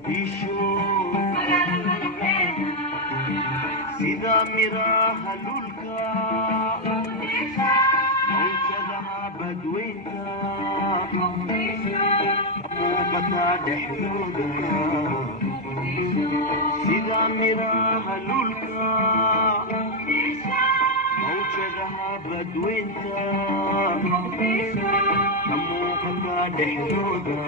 muqdisho sida miraha dhulka mawjadaha badweynta muuqata dhexdooda sida miraha dhulka mawjadaha badweynta ka muuqata dhexdooda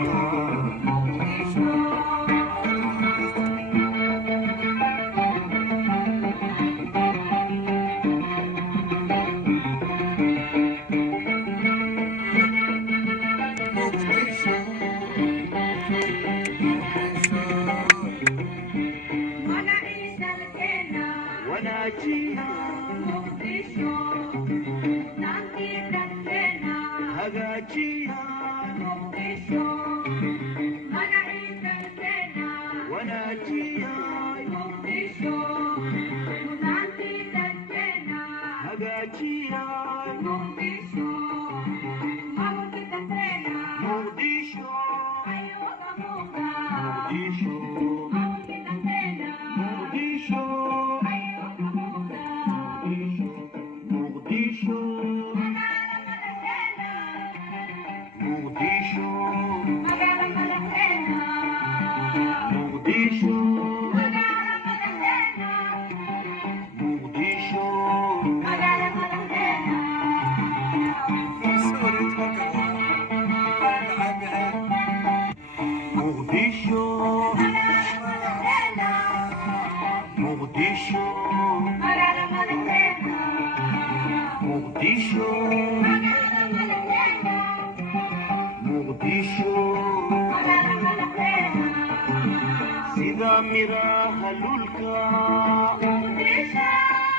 sida miraha dhulka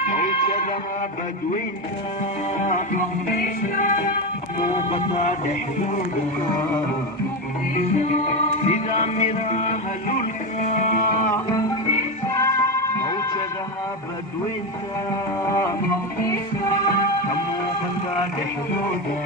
mawjadaha badweynta muuqata dhexdooda sida miraha dhulka mawjadaha badweynta ka muuqata dhexdooda